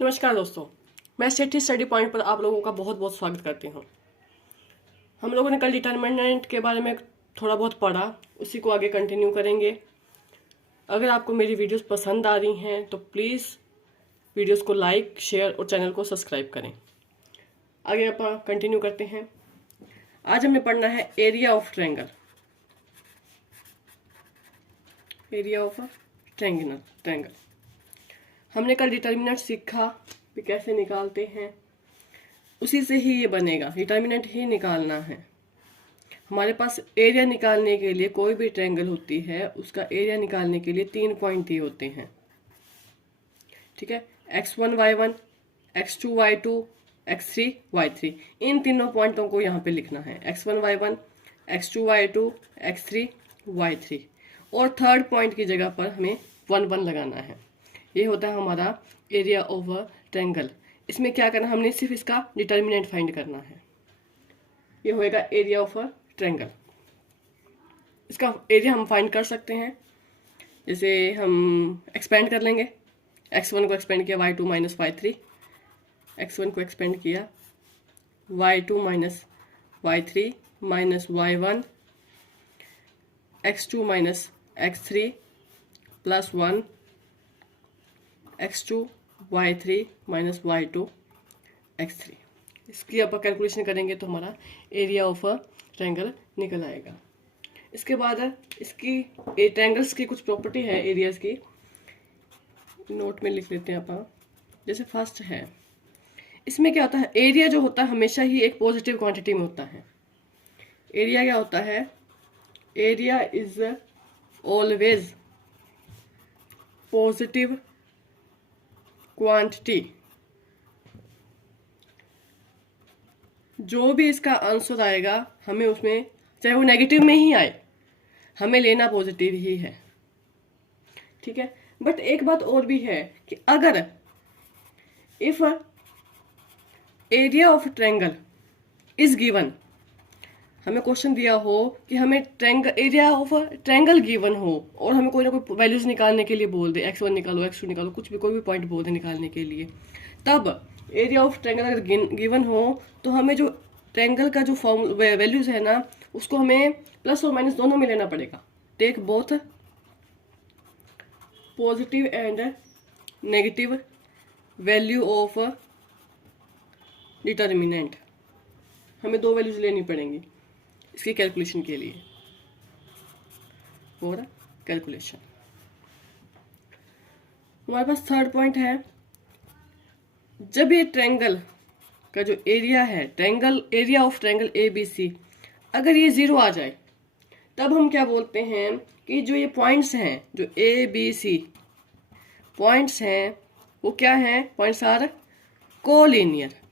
नमस्कार दोस्तों, मैं सेठी स्टडी पॉइंट पर आप लोगों का बहुत बहुत स्वागत करती हूँ। हम लोगों ने कल डिटर्मिनेंट के बारे में थोड़ा बहुत पढ़ा, उसी को आगे कंटिन्यू करेंगे। अगर आपको मेरी वीडियोस पसंद आ रही हैं तो प्लीज़ वीडियोस को लाइक, शेयर और चैनल को सब्सक्राइब करें। आगे आप कंटिन्यू करते हैं। आज हमने पढ़ना है area of triangle. Area of triangle हमने कल डिटर्मिनेंट सीखा कि कैसे निकालते हैं, उसी से ही ये बनेगा। डिटर्मिनेंट ही निकालना है। हमारे पास एरिया निकालने के लिए कोई भी ट्रायंगल होती है, उसका एरिया निकालने के लिए 3 पॉइंट दिए होते हैं। ठीक है, x1 y1, x2 y2, x3 y3। इन तीनों पॉइंटों को यहाँ पे लिखना है, x1 y1, x2 y2, x3 y3। और थर्ड पॉइंट की जगह पर हमें 1 1 लगाना है। ये होता है हमारा एरिया ऑफ अ ट्रायंगल। इसमें क्या करना, हमने सिर्फ इसका डिटर्मिनेंट फाइंड करना है। ये होएगा एरिया ऑफ अ ट्रायंगल। इसका एरिया हम फाइंड कर सकते हैं, जैसे हम एक्सपेंड कर लेंगे। x1 को एक्सपेंड किया y2 माइनस y3, x1 को एक्सपेंड किया y2 minus y3 minus y1, x2 minus x3 plus 1, x2 y3 minus y2 x3। इसकी आप कैलकुलेशन करेंगे तो हमारा एरिया ऑफ अ ट्रायंगल निकल आएगा। इसके बाद इसकी ट्रायंगल्स की कुछ प्रॉपर्टी है एरियाज की, नोट में लिख लेते हैं आप। जैसे फर्स्ट है, इसमें क्या होता है, एरिया जो होता है हमेशा ही एक पॉजिटिव क्वांटिटी में होता है। एरिया क्या होता है, area is always positive quantity. जो भी इसका आंसर आएगा हमें उसमें, चाहे वो नेगेटिव में ही आए, हमें लेना पॉजिटिव ही है। ठीक है, बट एक बात और भी है कि अगर if area of triangle is given, हमें क्वेश्चन दिया हो कि हमें triangle area of triangle given हो और हमें कोई ना कोई वैल्यूज निकालने के लिए बोल दे, x1 निकालो, x2 निकालो, कुछ भी कोई भी पॉइंट बोल दे निकालने के लिए, तब एरिया ऑफ ट्रायंगल अगर गिवन हो तो हमें जो ट्रायंगल का जो फॉर्म वैल्यूज है ना, उसको हमें प्लस और माइनस दोनों में लेना पड़ेगा। Take both positive and negative value of determinant. हमें दो वैल्यूज लेनी पड़ेंगी इसकी कैलकुलेशन के लिए। और कैलकुलेशन हमारे पास थर्ड पॉइंट है, जब ये ट्रायंगल का जो एरिया है, triangle area of triangle ABC, अगर ये 0 आ जाए, तब हम क्या बोलते हैं कि जो ये पॉइंट्स हैं, जो ABC पॉइंट्स हैं, वो क्या हैं, पॉइंट्स आर कोलिनियर।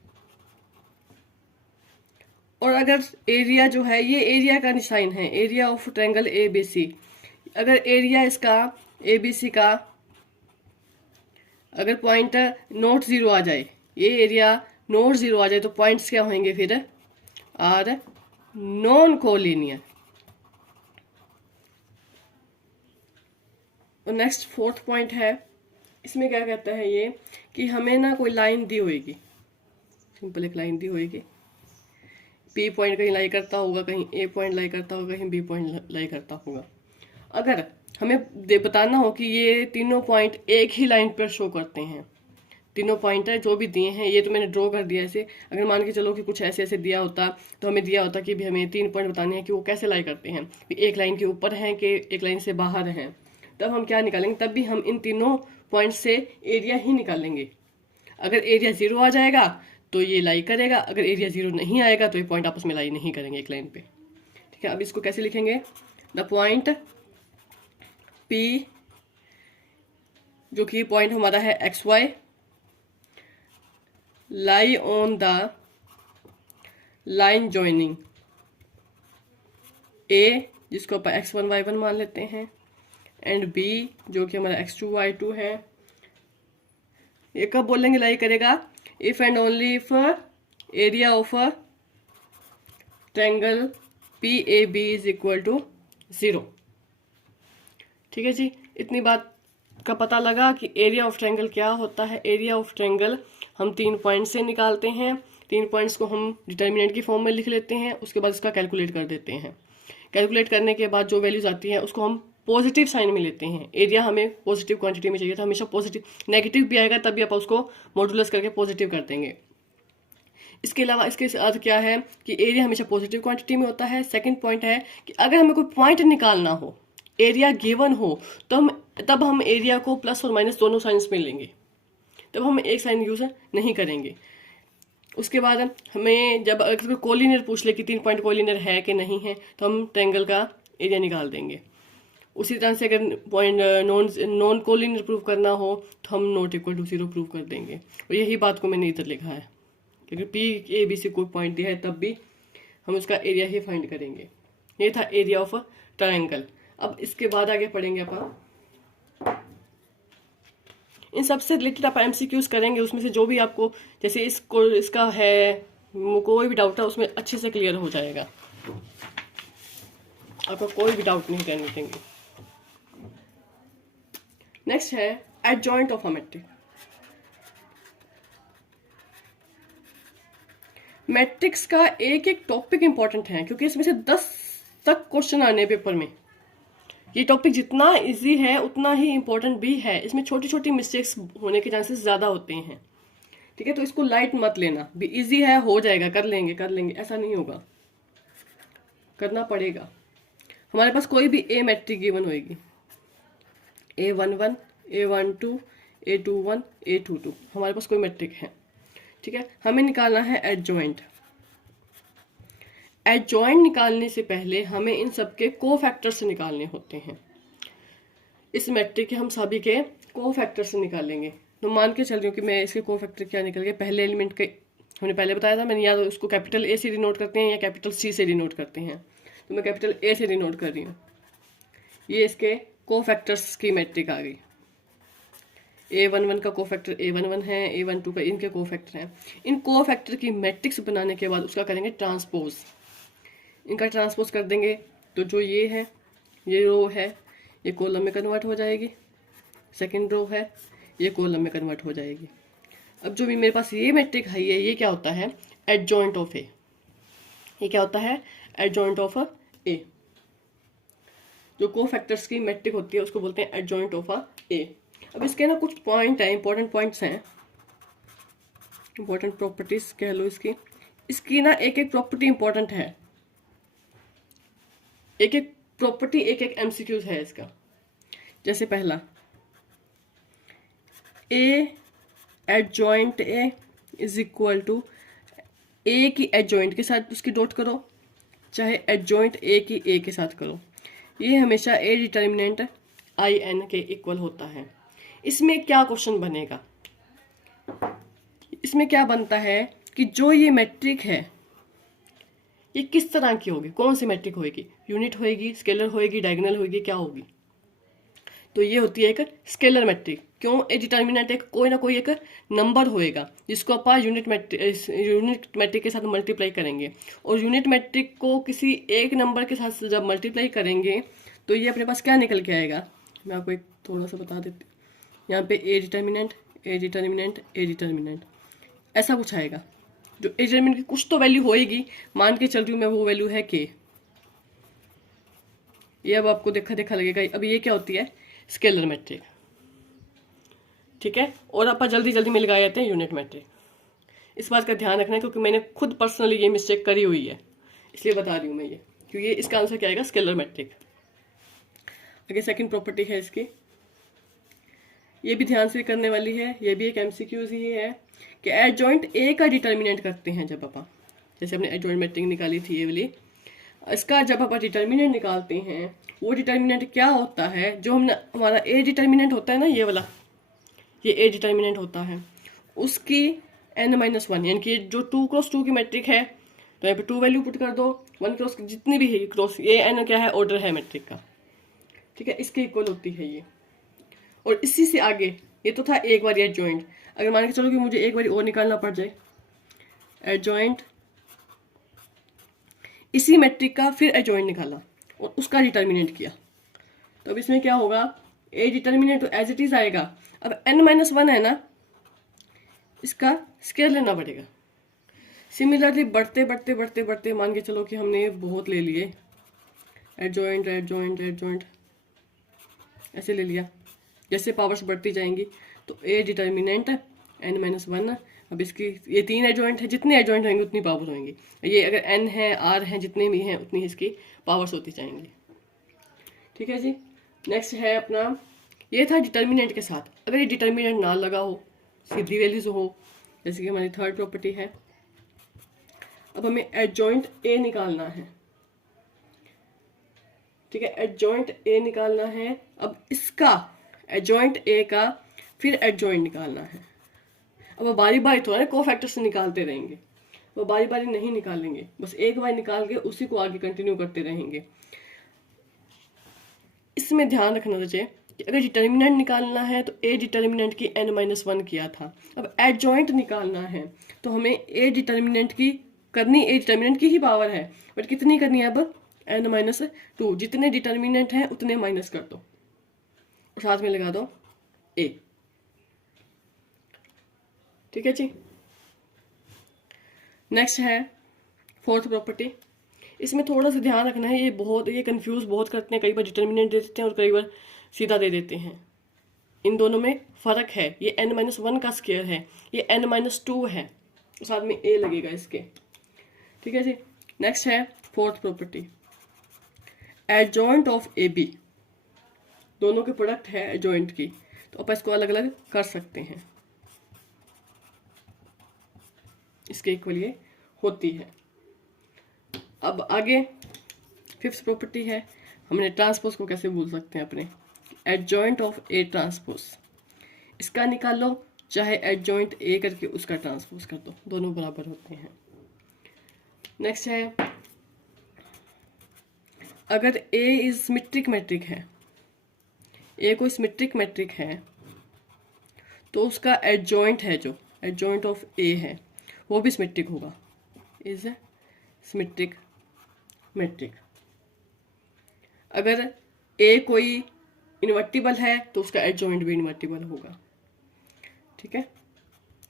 और अगर एरिया जो है, ये एरिया का निशान है, एरिया ऑफ ट्रायंगल ABC, अगर एरिया इसका ABC का अगर पॉइंट नॉट 0 आ जाए, ये एरिया नॉट 0 आ जाए, तो पॉइंट्स क्या होंगे फिर, आर नॉन कोलिनियर। और नेक्स्ट फोर्थ पॉइंट है, इसमें क्या कहता है ये कि हमें ना कोई लाइन दी होगी, सिंपल एक लाइन दी होगी, P पॉइंट कहीं लाई करता होगा, कहीं A पॉइंट लाई करता होगा, कहीं B पॉइंट लाई करता होगा। अगर हमें बताना हो कि ये तीनों पॉइंट एक ही लाइन पर शो करते हैं, तीनों पॉइंट है जो भी दिए हैं, ये तो मैंने ड्रॉ कर दिया ऐसे। अगर मान के चलो कि कुछ ऐसे ऐसे दिया होता तो हमें दिया होता कि भी हमें 3 पॉइंट बताने हैं कि वो कैसे लाई करते हैं, कि एक लाइन के ऊपर हैं कि एक लाइन से बाहर हैं, तब हम क्या निकालेंगे, तब भी हम इन तीनों पॉइंट से एरिया ही निकालेंगे। अगर एरिया 0 आ जाएगा तो ये लाई करेगा, अगर एरिया 0 नहीं आएगा तो ये पॉइंट आपस में लाई नहीं करेंगे एक लाइन पे। ठीक है, अब इसको कैसे लिखेंगे, द पॉइंट P, जो कि पॉइंट हमारा है XY, lie on the line joining A, जिसको अपन x1 y1 मान लेते हैं, एंड B, जो कि हमारा x2 y2 है। ये कब बोलेंगे लाई करेगा, if and only if area of triangle PAB is equal to 0। ठीक है जी, इतनी बात का पता लगा कि एरिया ऑफ ट्रायंगल क्या होता है। एरिया ऑफ ट्रायंगल हम 3 पॉइंट से निकालते हैं। 3 पॉइंट्स को हम डिटर्मिनेंट की फॉर्म में लिख लेते हैं, उसके बाद इसका कैलकुलेट कर देते हैं। कैलकुलेट करने के बाद जो वैल्यूज आती हैं उसको हम पॉजिटिव साइन में लेते हैं। एरिया हमें पॉजिटिव क्वांटिटी में चाहिए था, हमेशा पॉजिटिव, नेगेटिव भी आएगा तभी आप उसको मॉडुलस करके पॉजिटिव कर देंगे। इसके अलावा इसके अर्थ क्या है कि एरिया हमेशा पॉजिटिव क्वांटिटी में होता है। सेकंड पॉइंट है कि अगर हमें कोई पॉइंट निकालना हो, एरिया गिवन हो, तो तब हम एरिया को प्लस और माइनस दोनों साइंस में लेंगे, तब हम एक साइन यूज नहीं करेंगे। उसके बाद हमें जब अगर कोलिनियर पूछ ले कि 3 पॉइंट कोलिनियर है कि नहीं है, तो हम ट्रायंगल का एरिया निकाल देंगे। उसी तरह से अगर पॉइंट नॉन कोलिनियर प्रूव करना हो तो हम नॉट इक्वल टू 0 प्रूव कर देंगे। और यही बात को मैंने इधर लिखा है, क्योंकि पी ए बी से कोई पॉइंट दिया है तब भी हम उसका एरिया ही फाइंड करेंगे। ये था एरिया ऑफ ट्रायंगल। अब इसके बाद आगे पढ़ेंगे अपन इन सबसे रिलेटेड आप एमसीक्यूज करेंगे, उसमें से जो भी आपको जैसे इसका है कोई भी डाउट है उसमें अच्छे से क्लियर हो जाएगा, आपको कोई भी डाउट नहीं करने देंगे। नेक्स्ट है adjoint of a matrix. Matrix का एक एक टॉपिक इंपॉर्टेंट है, क्योंकि इसमें से 10 तक क्वेश्चन आने पेपर में। ये टॉपिक जितना इजी है उतना ही इम्पोर्टेंट भी है, इसमें छोटी छोटी मिस्टेक्स होने के चांसेस ज़्यादा होते हैं। ठीक है, तो इसको लाइट मत लेना, भी इजी है हो जाएगा, कर लेंगे ऐसा नहीं होगा, करना पड़ेगा। हमारे पास कोई भी ए मैट्रिक गिवन होगी, A11, A12, A21, A22, हमारे पास कोई मैट्रिक है। ठीक है, हमें निकालना है एडजॉइंट। एडजॉइंट निकालने से पहले हमें इन सब के कोफैक्टर्स निकालने होते हैं। इस मैट्रिक के हम सभी के कोफैक्टर्स निकालेंगे। तो मान के चल रही हूँ कि मैं इसके कोफैक्टर क्या निकल गए। पहले एलिमेंट के हमने पहले बताया था, मैंने या तो उसको कैपिटल ए से डिनोट करते हैं या कैपिटल सी से डिनोट करते हैं, तो मैं कैपिटल ए से डिनोट कर रही हूँ। ये इसके कोफैक्टर्स की मैट्रिक आ गई। A11 का कोफैक्टर A11 है, A12 का, इनके कोफैक्टर हैं। इन कोफैक्टर की मैट्रिक्स बनाने के बाद उसका करेंगे ट्रांसपोज। इनका ट्रांसपोज कर देंगे तो जो ये है, ये रो है, ये कॉलम में कन्वर्ट हो जाएगी। सेकंड रो है, ये कॉलम में कन्वर्ट हो जाएगी। अब जो भी मेरे पास ये मैट्रिक है, ये क्या होता है, एडजॉइंट ऑफ ए। ये क्या होता है, एडजॉइंट ऑफ ए। जो कोफैक्टर्स की मैट्रिक होती है उसको बोलते हैं एडजॉइंट ऑफ ए। अब इसके ना कुछ पॉइंट हैं, इंपॉर्टेंट पॉइंट्स हैं, इंपॉर्टेंट प्रॉपर्टीज कह लो इसकी। इसकी ना एक एक प्रॉपर्टी इंपॉर्टेंट है, एक एक प्रॉपर्टी एक एक एमसीक्यूज है इसका। जैसे पहला, A adjoint A is equal to A की एडजॉइंट के साथ उसकी डॉट करो, चाहे एडजॉइंट ए की ए के साथ करो, ये हमेशा ए डिटर्मिनेंट आई एन के इक्वल होता है। इसमें क्या क्वेश्चन बनेगा, इसमें क्या बनता है कि जो ये मैट्रिक है ये किस तरह की होगी, कौन सी मैट्रिक होगी, यूनिट होगी, स्केलर होगी, डायगोनल होगी, क्या होगी। तो ये होती है एक स्केलर मैट्रिक। क्यों, ए डिटर्मिनेंट एक कोई ना कोई एक नंबर होएगा जिसको आप यूनिट मैट्रिक के साथ मल्टीप्लाई करेंगे, और यूनिट मैट्रिक को किसी एक नंबर के साथ जब मल्टीप्लाई करेंगे तो ये अपने पास क्या निकल के आएगा। मैं आपको एक थोड़ा सा बता देती हूँ, यहाँ पे ए डिटर्मिनेंट, ए डिटर्मिनेंट, ए डिटर्मिनेंट, ऐसा कुछ आएगा। जो ए डिटर्मिनेंट की कुछ तो वैल्यू होएगी, मान के चल रही हूँ मैं, वो वैल्यू है के। ये अब आपको देखा देखा लगेगा। अब ये क्या होती है, स्केलर मैट्रिक। ठीक है, और आप जल्दी जल्दी में लगाए जाते हैं यूनिट मैट्रिक। इस बात का ध्यान रखना है, क्योंकि मैंने खुद पर्सनली ये मिस्टेक करी हुई है, इसलिए बता रही हूँ मैं ये, क्योंकि इसका आंसर क्या आएगा, स्केलर मैट्रिक। आगे सेकंड प्रॉपर्टी है इसकी, ये भी ध्यान से करने वाली है, ये भी एक एमसीक्यूज ही है कि एडजॉइंट ए का डिटर्मिनेंट करते हैं जब आप, जैसे हमने एडजॉइंट मैट्रिक निकाली थी ये वाली, इसका जब आप डिटर्मिनेंट निकालते हैं, वो डिटर्मिनेंट क्या होता है, जो हमने हमारा ए डिटर्मिनेंट होता है ना, ये वाला, ये ए डिटर्मिनेंट होता है, उसकी n-1, यानी कि जो 2x2 की मैट्रिक है, तो यहाँ पे 2 वैल्यू पुट कर दो, 1 क्रॉस जितनी भी है क्रॉस, ये n क्या है, ऑर्डर है मैट्रिक का। ठीक है, इसके इक्वल होती है ये। और इसी से आगे, ये तो था एक बार एडजॉइंट, अगर मान के चलो कि मुझे एक बार और निकालना पड़ जाए एडजॉइंट, इसी मैट्रिक का फिर एडजॉइंट निकाला और उसका डिटर्मिनेंट किया, तो अब इसमें क्या होगा, ए डिटर्मिनेंट तो एज इट इज आएगा। अब n-1 है ना, इसका स्केयर लेना पड़ेगा। सिमिलरली बढ़ते बढ़ते बढ़ते बढ़ते मान के चलो कि हमने बहुत ले लिए, एडजॉइंट एडजॉइंट एडजॉइंट ऐसे ले लिया, जैसे पावर्स बढ़ती जाएंगी तो ए डिटर्मिनेंट n-1। अब इसकी ये 3 एडजॉइंट है, जितने एडजॉइंट होंगे उतनी पावर होंगी। ये अगर n है, r है, जितने भी हैं उतनी इसकी पावर्स होती जाएंगी। ठीक है जी। नेक्स्ट है अपना, ये था डिटर्मिनेंट के साथ। अगर ये डिटर्मिनेंट ना लगा हो, सीधी वैल्यूज हो, जैसे कि हमारी थर्ड प्रॉपर्टी है। अब हमें एडजॉइंट ए निकालना है। ठीक है, एडजॉइंट ए निकालना है। अब इसका एडजॉइंट ए का फिर एडजॉइंट निकालना है। अब बारी बारी थोड़ा कोफैक्टर से निकालते रहेंगे, वो बारी बारी नहीं निकालेंगे, बस एक बार निकाल के उसी को आगे कंटिन्यू करते रहेंगे। इसमें ध्यान रखना चाहिए कि अगर डिटर्मिनेंट निकालना है तो ए डिटर्मिनेंट की n-1 किया था। अब एडजॉइंट निकालना है तो हमें ए डिटर्मिनेंट की करनी, ए डिटर्मिनेंट की ही पावर है, बट कितनी करनी है अब, n-2। जितने डिटर्मिनेंट हैं उतने माइनस कर दो और साथ में लगा दो ए। ठीक है जी। नेक्स्ट है फोर्थ प्रॉपर्टी। इसमें थोड़ा सा ध्यान रखना है, ये कंफ्यूज बहुत करते हैं, कई बार डिटर्मिनेंट दे देते हैं और कई बार सीधा दे देते हैं। इन दोनों में फर्क है, ये n-1 का स्क्वायर है, ये n-2 है, साथ में a लगेगा इसके। ठीक है जी। नेक्स्ट है fourth property, adjoint of A B. दोनों के प्रोडक्ट है एडजॉइंट की, तो आप इसको अलग अलग कर सकते हैं, इसके इक्वल ये होती है। अब आगे फिफ्थ प्रॉपर्टी है, हमने ट्रांसपोज को कैसे भूल सकते हैं अपने, एडजॉइंट ऑफ ए ट्रांसपोज। इसका निकाल लो, चाहे एडजॉइंट ए करके उसका ट्रांसपोज कर दो, दोनों बराबर होते हैं। नेक्स्ट है, अगर ए इज सिमेट्रिक मैट्रिक है, ए कोई सिमेट्रिक मैट्रिक है, तो उसका एडजॉइंट है, जो एडजॉइंट ऑफ ए है वो भी सिमेट्रिक होगा, इज ए सिमेट्रिक मैट्रिक। अगर ए कोई इन्वर्टिबल है तो उसका एडजॉइंट भी इन्वर्टिबल होगा। ठीक है,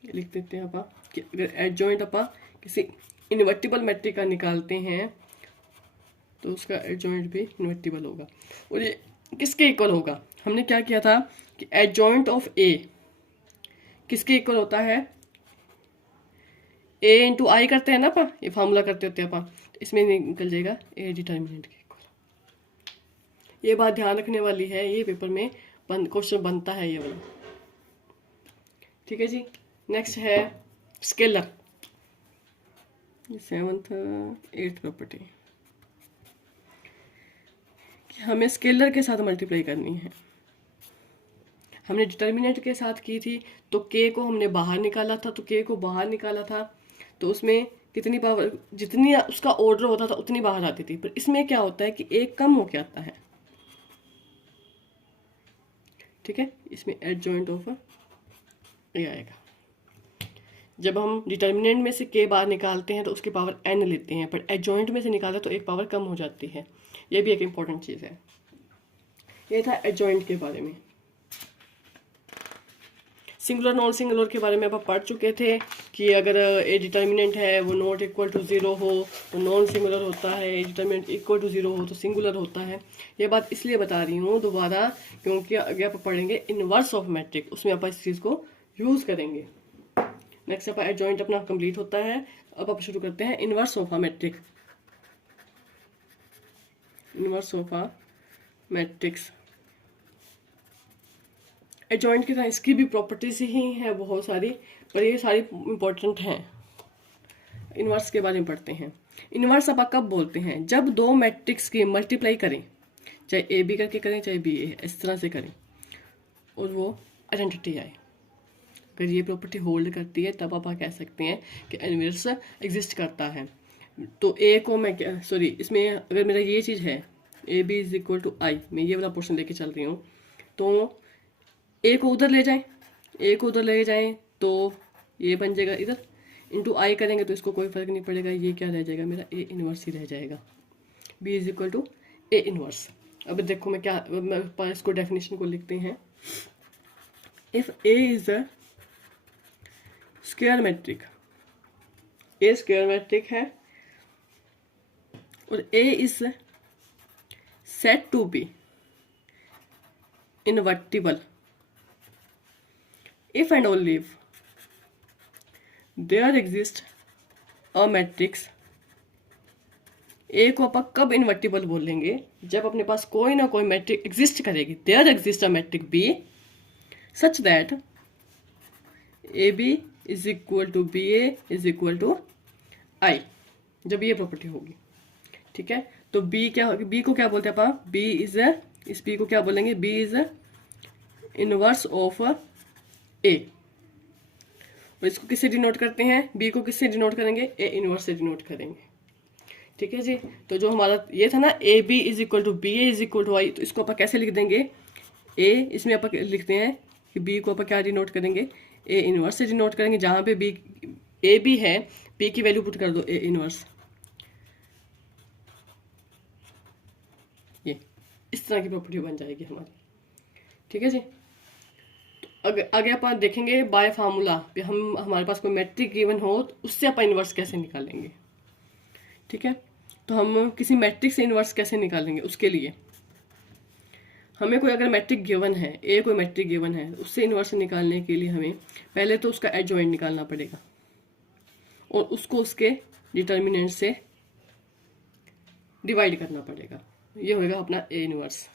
लिख देते हैं अपन कि अगर एडजॉइंट अपन किसी इन्वर्टिबल मैट्रिक का निकालते हैं तो उसका एडजॉइंट भी इन्वर्टिबल होगा। और ये किसके इक्वल होगा, हमने क्या किया था कि एडजॉइंट ऑफ ए किसके इक्वल होता है, ए इंटू आई करते हैं ना अपन, ये फार्मूला करते होते हैं अपन, तो इसमें निकल जाएगा ए डिटर्मिनेंट के इक्वल। ये बात ध्यान रखने वाली है, ये पेपर में क्वेश्चन बनता है ये वाला। ठीक है जी। नेक्स्ट है स्केलर, सेवंथ एट्थ प्रॉपर्टी, हमें स्केलर के साथ मल्टीप्लाई करनी है। हमने डिटर्मिनेंट के साथ की थी तो के को हमने बाहर निकाला था, तो के को बाहर निकाला था तो उसमें कितनी पावर, जितनी उसका ऑर्डर होता था उतनी बाहर आती थी। पर इसमें क्या होता है कि एक कम होके आता है। ठीक है, इसमें एडजॉइंट ऑफ ए आएगा। जब हम डिटर्मिनेंट में से के बाहर निकालते हैं तो उसकी पावर n लेते हैं, पर एडजॉइंट में से निकालते तो एक पावर कम हो जाती है। ये भी एक इम्पॉर्टेंट चीज़ है। ये था एडजॉइंट के बारे में। सिंगुलर नॉन सिंगुलर के बारे में आप पढ़ चुके थे कि अगर ए डिटर्मिनेंट है वो नॉट इक्वल टू 0 हो तो नॉन सिंगुलर होता है, ए डिटर्मिनेंट इक्वल टू 0 हो तो सिंगुलर होता है। ये बात इसलिए बता रही हूँ दोबारा क्योंकि आगे आप पढ़ेंगे इनवर्स ऑफ मैट्रिक, उसमें आप इस चीज़ को यूज़ करेंगे। नेक्स्ट आप एडजॉइंट अपना कंप्लीट होता है। अब आप शुरू करते हैं inverse of a matric. Inverse of a matrix adjoint की तरह इसकी भी प्रॉपर्टीज ही है बहुत सारी, पर ये सारी इंपॉर्टेंट हैं। इनवर्स के बारे में पढ़ते हैं। इनवर्स आप कब बोलते हैं, जब दो मैट्रिक्स की मल्टीप्लाई करें, चाहे ए बी करके करें चाहे बी ए, इस तरह से करें और वो आइडेंटिटी आए। अगर ये प्रॉपर्टी होल्ड करती है तब आप कह सकते हैं कि इनवर्स एग्जिस्ट करता है। तो ए को मैं क्या, सॉरी, इसमें अगर मेरा ये चीज़ है A B is equal to I, मैं ये वाला पोर्शन लेके चल रही हूँ, तो ए को उधर ले जाएं, ए को उधर ले जाएं तो ये बन जाएगा इधर, इंटू आई करेंगे तो इसको कोई फर्क नहीं पड़ेगा, ये क्या रह जाएगा मेरा ए इनवर्स ही रह जाएगा। B is equal to A inverse. अब देखो मैं इसको डेफिनेशन को लिखते हैं। If A is a square matrix, A square matrix है और A is said to be invertible if and only if there exists a matrix, A को अपन कब इन्वर्टिबल बोलेंगे, जब अपने पास कोई ना कोई मैट्रिक एग्जिस्ट करेगी। There exist a matrix B such that A B is equal to B A is equal to I, जब ये प्रॉपर्टी होगी। ठीक है, तो बी क्या होगी, बी को क्या बोलते हैं अपन, बी इज अ, इस बी को क्या बोलेंगे, B is a inverse of A. और इसको किससे डिनोट करते हैं, बी को किससे डिनोट करेंगे, ए इनवर्स से डिनोट करेंगे। ठीक है जी, तो जो हमारा ये था ना A B is equal to B A is equal to I, तो इसको अपन कैसे लिख देंगे, ए इसमें अपन लिखते हैं कि बी को अपन क्या डिनोट करेंगे, ए इनवर्स से डिनोट करेंगे। जहां पे बी ए बी है, बी की वैल्यू पुट कर दो ए इनवर्स, ये इस तरह की प्रॉपर्टी बन जाएगी हमारी। ठीक है जी, आगे अपन देखेंगे बाय फार्मूला, हम हमारे पास कोई मैट्रिक गिवन हो तो उससे अपन इन्वर्स कैसे निकालेंगे। ठीक है, तो हम किसी मैट्रिक से इन्वर्स कैसे निकालेंगे, उसके लिए हमें कोई अगर मैट्रिक गिवन है, ए कोई मैट्रिक गिवन है, उससे इन्वर्स निकालने के लिए हमें पहले तो उसका एडजॉइंट निकालना पड़ेगा और उसको उसके डिटर्मिनेंट से डिवाइड करना पड़ेगा, ये होगा अपना ए इन्वर्स।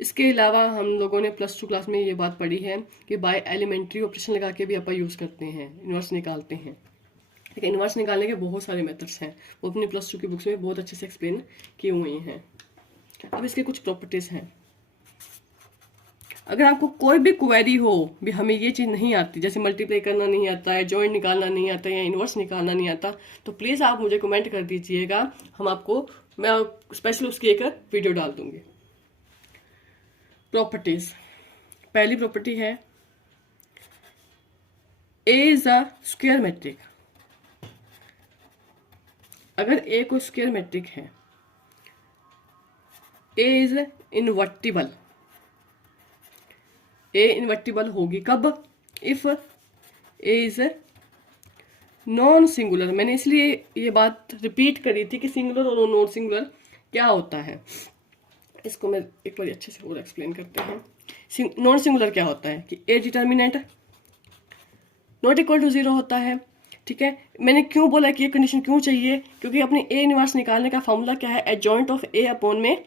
इसके अलावा हम लोगों ने +2 क्लास में ये बात पढ़ी है कि बाय एलिमेंट्री ऑपरेशन लगा के भी अपन यूज़ करते हैं, इन्वर्स निकालते हैं। ठीक है, इन्वर्स निकालने के बहुत सारे मेथड्स हैं, वो अपनी +2 की बुक्स में बहुत अच्छे से एक्सप्लेन की हुई हैं। अब इसके कुछ प्रॉपर्टीज़ हैं। अगर आपको कोई भी क्वेरी हो भी हमें ये चीज़ नहीं आती, जैसे मल्टीप्लाई करना नहीं आता है, जॉइंट निकालना नहीं आता है या इन्वर्स निकालना नहीं आता, तो प्लीज़ आप मुझे कमेंट कर दीजिएगा, मैं स्पेशल उसकी एक वीडियो डाल दूंगी। प्रॉपर्टीज, पहली प्रॉपर्टी है ए इज अ स्क्वायर मैट्रिक। अगर ए को स्क्वायर मैट्रिक है, ए इज इनवर्टिबल, ए इनवर्टिबल होगी कब, if A is non singular. मैंने इसलिए ये बात रिपीट करी थी कि सिंगुलर और नॉन सिंगुलर क्या होता है, इसको मैं एक बार अच्छे से और एक्सप्लेन करते हैं। नॉन सिंगुलर क्या होता है कि A determinant not equal to 0 होता है। ठीक है, मैंने क्यों बोला कि ये कंडीशन क्यों चाहिए, क्योंकि अपने ए इनवर्स निकालने का फॉर्मूला क्या है, एडजॉइंट ऑफ ए अपॉन में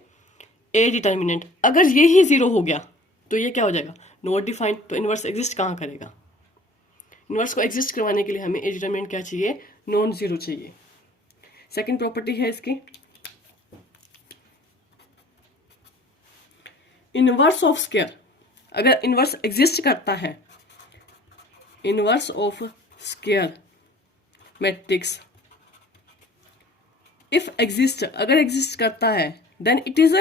ए डिटर्मिनेंट। अगर ये ही 0 हो गया तो ये क्या हो जाएगा, नॉट डिफाइंड, तो इनवर्स एग्जिस्ट कहाँ करेगा। इनवर्स को एग्जिस्ट करवाने के लिए हमें ए डिटर्मिनेंट क्या चाहिए, नॉन जीरो चाहिए। सेकेंड प्रॉपर्टी है इसकी इनवर्स ऑफ स्क्वायर। अगर इनवर्स एग्जिस्ट करता है, inverse of square matrix if exist, अगर एग्जिस्ट करता है, देन इट इज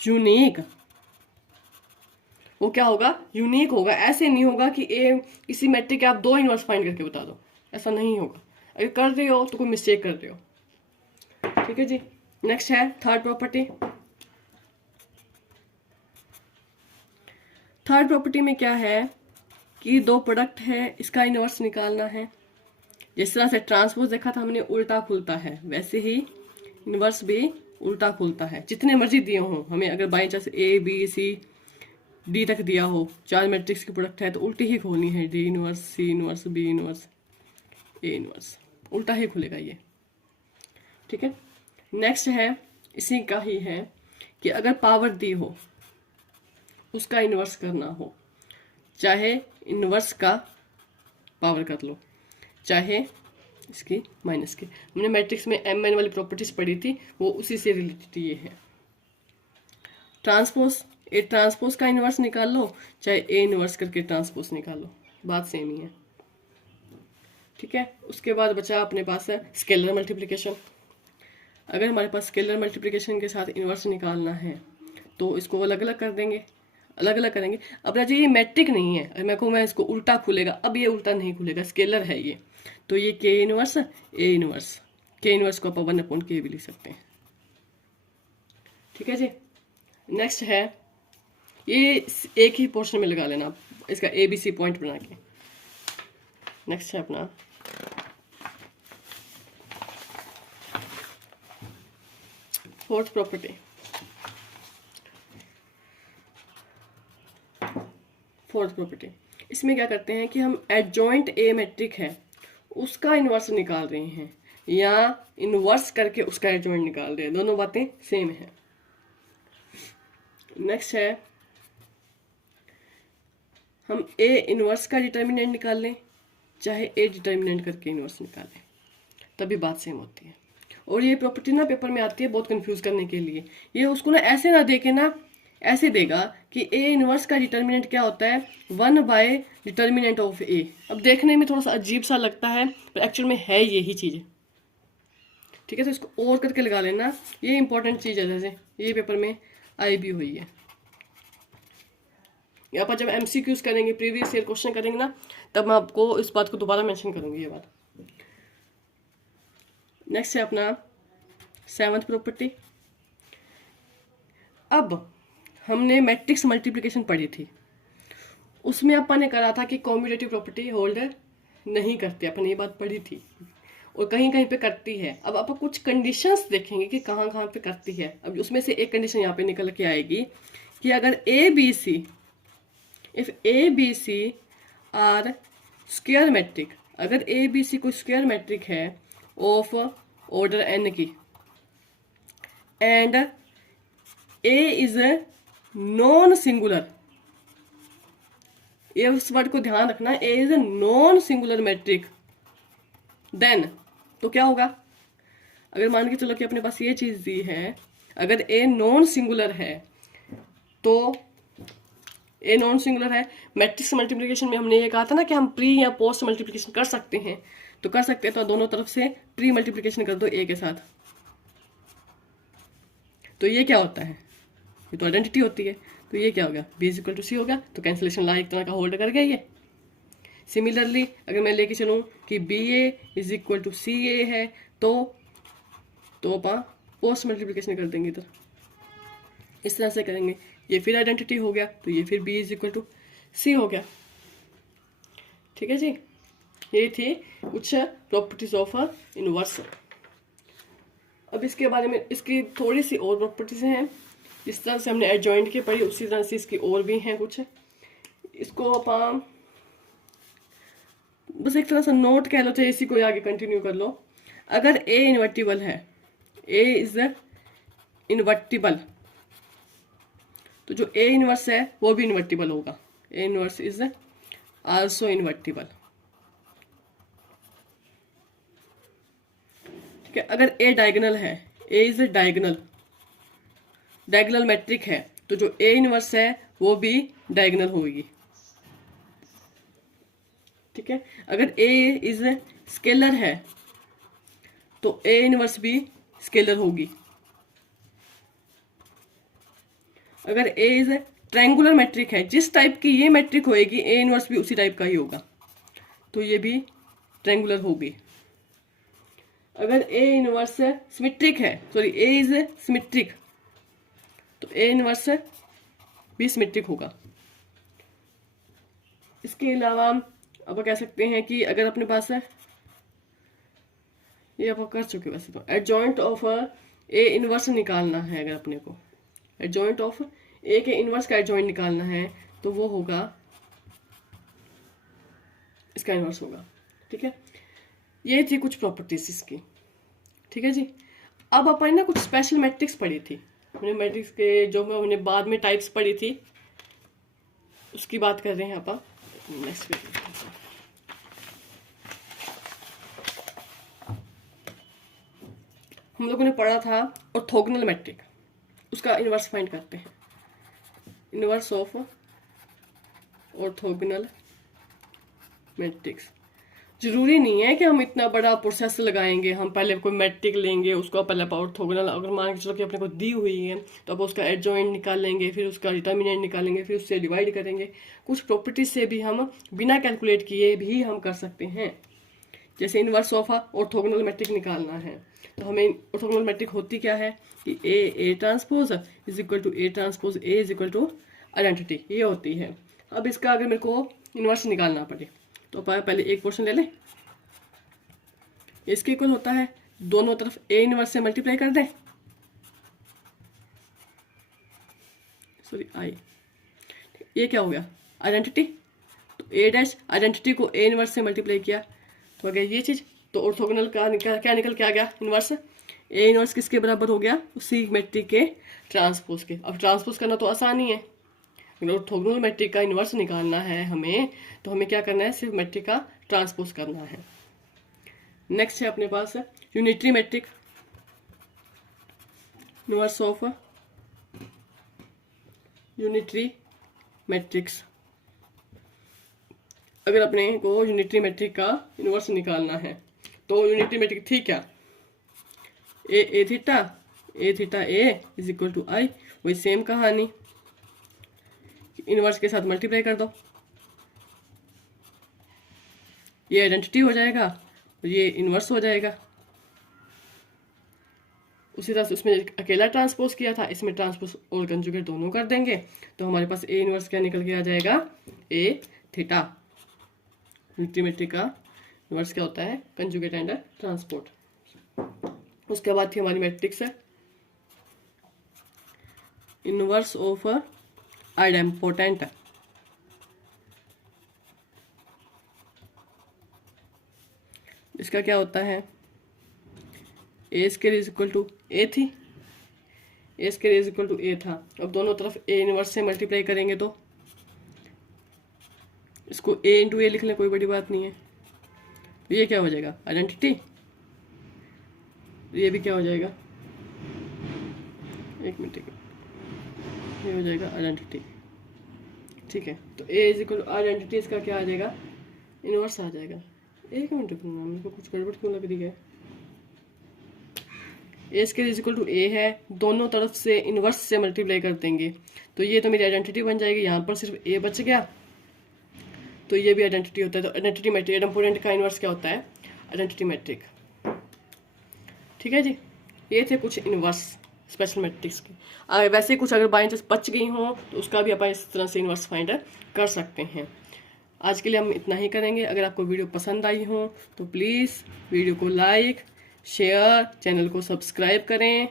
यूनिक। वो क्या होगा, यूनिक होगा। ऐसे नहीं होगा कि ए किसी मैट्रिक के आप 2 इनवर्स फाइंड करके बता दो, ऐसा नहीं होगा। अगर कर रहे हो तो कोई मिस्टेक कर रहे हो। ठीक है जी, नेक्स्ट है थर्ड प्रॉपर्टी। थर्ड प्रॉपर्टी में क्या है कि 2 प्रोडक्ट है, इसका इनवर्स निकालना है। जिस तरह से ट्रांसपोज देखा था हमने उल्टा खुलता है, वैसे ही इनवर्स भी उल्टा खुलता है। जितने मर्जी दिए हों हमें, अगर by chance A B C D तक दिया हो, 4 मैट्रिक्स की प्रोडक्ट है तो उल्टी ही खोलनी है, D inverse, C inverse, B inverse, A inverse, उल्टा ही खुलेगा ये। ठीक है, नेक्स्ट है इसी का ही है कि अगर पावर दी हो, उसका इन्वर्स करना हो, चाहे इन्वर्स का पावर कर लो, चाहे इसकी माइनस की। हमने मैट्रिक्स में एम एन वाली प्रॉपर्टीज पढ़ी थी, वो उसी से रिलेटेड ये है। ट्रांसपोज, ए ट्रांसपोज का इन्वर्स निकाल लो, चाहे ए इन्वर्स करके ट्रांसपोज निकाल लो, बात सेम ही है। ठीक है, उसके बाद बचा अपने पास है स्केलर मल्टीप्लिकेशन। अगर हमारे पास स्केलर मल्टीप्लिकेशन के साथ इन्वर्स निकालना है तो इसको अलग अलग कर देंगे, अलग अलग करेंगे। अब राजा ये मैट्रिक नहीं है, अगर मैं कहूँ मैं इसको उल्टा खुलेगा, अब ये उल्टा नहीं खुलेगा, स्केलर है ये, तो ये के इनवर्स ए इनवर्स, के इनवर्स को आप 1/k भी लिख सकते हैं। ठीक है जी। नेक्स्ट है, ये एक ही पोर्शन में लगा लेना आप, इसका ABC पॉइंट बना के। नेक्स्ट है अपना फोर्थ प्रॉपर्टी। फोर्थ प्रॉपर्टी, इसमें क्या करते हैं कि हम एडजॉइंट ए मैट्रिक है उसका इन्वर्स निकाल रहे हैं या इन्वर्स करके उसका एडजॉइंट निकाल रहे हैं, दोनों बातें सेम है। नेक्स्ट है, हम ए इन्वर्स का डिटर्मिनेंट निकाल लें चाहे ए डिटर्मिनेंट करके इन्वर्स निकालें, तभी बात सेम होती है। और ये प्रॉपर्टी ना पेपर में आती है बहुत कंफ्यूज करने के लिए। ये उसको ना ऐसे ना दे के ना ऐसे देगा कि ए इनवर्स का डिटर्मिनेंट क्या होता है, 1 / डिटर्मिनेंट ऑफ ए। अब देखने में थोड़ा सा अजीब सा लगता है पर एक्चुअल में है यही चीज़। ठीक है, तो इसको और करके लगा लेना, ये इंपॉर्टेंट चीज़ है, जैसे ये पेपर में आई भी हुई है। यहाँ पर जब MCQs करेंगे, प्रीवियस ईयर क्वेश्चन करेंगे ना, तब मैं आपको इस बात को दोबारा मेंशन करूंगी ये बात। नेक्स्ट है अपना 7th प्रॉपर्टी। अब हमने मैट्रिक्स मल्टीप्लिकेशन पढ़ी थी, उसमें अपन ने करा था कि कॉम्यूटेटिव प्रॉपर्टी होल्डर नहीं करते, अपन ये बात पढ़ी थी, और कहीं कहीं पे करती है। अब अपन कुछ कंडीशंस देखेंगे कि कहाँ कहाँ पे करती है। अब उसमें से एक कंडीशन यहाँ पे निकल के आएगी कि अगर ABC, if ABC are square matrix, अगर ABC कोई स्क्वायर मैट्रिक है ऑफ ऑर्डर n की, and A is non singular, ये उस वर्ड को ध्यान रखना, A is a non singular matrix, then तो क्या होगा। अगर मान के चलो कि अपने पास ये चीज दी है, अगर A नॉन सिंगुलर है तो A नॉन सिंगुलर है, मैट्रिक्स मल्टीप्लिकेशन में हमने ये कहा था ना कि हम प्री या पोस्ट मल्टीप्लिकेशन कर सकते हैं, तो कर सकते हैं, तो दोनों तरफ से प्री मल्टीप्लिकेशन कर दो A के साथ, तो ये क्या होता है, ये तो आइडेंटिटी होती है, तो ये क्या हो गया, B = C हो गया, तो कैंसिलेशन ला एक तरह का होल्ड कर गया ये। सिमिलरली अगर मैं लेके चलूँ कि BA = CA है, तो अपन पोस्ट मल्टीप्लिकेशन कर देंगे इधर, इस तरह से करेंगे, ये फिर आइडेंटिटी हो गया, तो ये फिर B = C हो गया। ठीक है जी, ये थी कुछ प्रॉपर्टीज ऑफ इनवर्स। अब इसके बारे में, इसकी थोड़ी सी और प्रॉपर्टीज हैं, जिस तरह से हमने एडजॉइंट की पढ़ी उसी तरह से इसकी और भी हैं कुछ। इसको अपन बस एक तरह से नोट कह लो, चाहे इसी को आगे कंटिन्यू कर लो। अगर A इन्वर्टिबल है, A इज इन्वर्टिबल, तो जो A इनवर्स है वो भी इन्वर्टिबल होगा, A inverse is also invertible. ठीक है, अगर A डायगोनल है, A is diagonal, diagonal matrix है, तो जो A इनवर्स है वो भी डायगोनल होगी। ठीक है, अगर A इज स्केलर है तो A इनवर्स भी स्केलर होगी। अगर A इज ट्रायंगुलर मैट्रिक है, जिस टाइप की ये मैट्रिक होएगी A इनवर्स भी उसी टाइप का ही होगा, तो ये भी ट्रायंगुलर होगी। अगर A इनवर्स सिमेट्रिक है, सॉरी A इज सिमेट्रिक, तो A इनवर्स भी सिमेट्रिक होगा। इसके अलावा अब कह सकते हैं कि अगर अपने पास है, ये आप कर चुके वैसे, तो एडजॉइंट ऑफ A इनवर्स निकालना है, अगर अपने को एडजॉइंट ऑफ A के इनवर्स का एडजॉइंट निकालना है, तो वो होगा इसका इनवर्स होगा। ठीक है, ये थी कुछ प्रॉपर्टीज इसकी। ठीक है जी, अब अपन ने कुछ स्पेशल मैट्रिक्स पढ़ी थी, हमने मैट्रिक्स के जो हमने बाद में टाइप्स पढ़ी थी उसकी बात कर रहे हैं अपन नेक्स्ट वीडियो। हम लोगों ने पढ़ा था ऑर्थोगोनल मैट्रिक, उसका इनवर्स फाइंड करते हैं, इनवर्स ऑफ ऑर्थोगोनल मैट्रिक्स। जरूरी नहीं है कि हम इतना बड़ा प्रोसेस लगाएंगे, हम पहले कोई मैट्रिक लेंगे, उसको पहले ऑर्थोगोनल, अगर मान के चलो कि अपने को दी हुई है तो अब उसका एडजॉइंट निकाल लेंगे, फिर उसका डिटर्मिनेंट निकालेंगे, फिर उससे डिवाइड करेंगे। कुछ प्रॉपर्टीज से भी हम बिना कैलकुलेट किए भी हम कर सकते हैं। जैसे इनवर्स ऑफ ऑर्थोगोनल मैट्रिक निकालना है तो हमें ऑर्थोगोनल मैट्रिक होती क्या है कि A transpose is equal to A transpose A is equal to identity, ये होती है। अब इसका अगर मेरे को इनवर्स निकालना पड़े तो पहले एक पोर्शन ले लें, इसके इक्वल होता है दोनों तरफ ए इनवर्स से मल्टीप्लाई कर दें, सॉरी आई, ये क्या हो गया आइडेंटिटी, तो ए डैश आइडेंटिटी को ए इनवर्स से मल्टीप्लाई किया तो आ गया ये चीज। तो ऑर्थोगोनल का क्या निकल के आ गया इनवर्स, ए इनवर्स किसके बराबर हो गया, उसी मैट्रिक के ट्रांसपोज के। अब ट्रांसपोज करना तो आसान ही है, ऑर्थोगोनल मैट्रिक का इनवर्स निकालना है हमें तो हमें क्या करना है, सिर्फ मैट्रिक का ट्रांसपोज करना है। नेक्स्ट है अपने पास unitary matrix, inverse of unitary matrix. अगर अपने को यूनिटरी मैट्रिक का इनवर्स निकालना है तो यूनिटरी मैट्रिक थी क्या, A theta A is equal to I, वही सेम कहानी, इनवर्स के साथ मल्टीप्लाई कर दो, ये आइडेंटिटी हो जाएगा और ये इनवर्स हो जाएगा। उसी तरह से उसमें अकेला ट्रांसपोज किया था, इसमें ट्रांसपोज और कंजुगेट दोनों कर देंगे तो हमारे पास ए इनवर्स क्या निकल के आ जाएगा, ए थीटा। यूनिटरी मैट्रिक का इनवर्स क्या होता है, कंजुगेट एंड ट्रांसपोर्ट। उसके बाद थी हमारी मैट्रिक्स है इनवर्स ऑफ आइडेम्पोटेंट। इसका क्या होता है, ए स्क्वायर इज इक्वल टू ए थी, ए स्क्वायर इज इक्वल टू ए था। अब दोनों तरफ ए इनवर्स से मल्टीप्लाई करेंगे तो इसको ए इंटू ए लिख लें, कोई बड़ी बात नहीं है। ये क्या हो जाएगा आइडेंटिटी, ये भी क्या हो जाएगा, एक मिनट, ये हो जाएगा आइडेंटिटी, ठीक है। तो ए इज इक्वल टू आइडेंटिटी, इसका क्या आ जाएगा, इनवर्स आ जाएगा। एक मिनट रुकना, मेरे को कुछ गड़बड़ क्यों लग रही है। ए स्क्वायर इज इक्वल टू ए है, दोनों तरफ से इनवर्स से मल्टीप्लाई कर देंगे तो ये तो मेरी आइडेंटिटी बन जाएगी। यहाँ पर सिर्फ ए बच गया तो ये भी आइडेंटिटी होता है। तो आइडेंटिटी मैट्रिक आइडेम्पोटेंट का इनवर्स क्या होता है, आइडेंटिटी मैट्रिक, ठीक है जी। ये थे कुछ इनवर्स स्पेशल मैट्रिक्स के। वैसे कुछ अगर बाई चांस बच गई हो तो उसका भी अपन इस तरह से इनवर्स फाइंड कर सकते हैं। आज के लिए हम इतना ही करेंगे। अगर आपको वीडियो पसंद आई हो तो प्लीज़ वीडियो को लाइक शेयर, चैनल को सब्सक्राइब करें।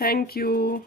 Thank you.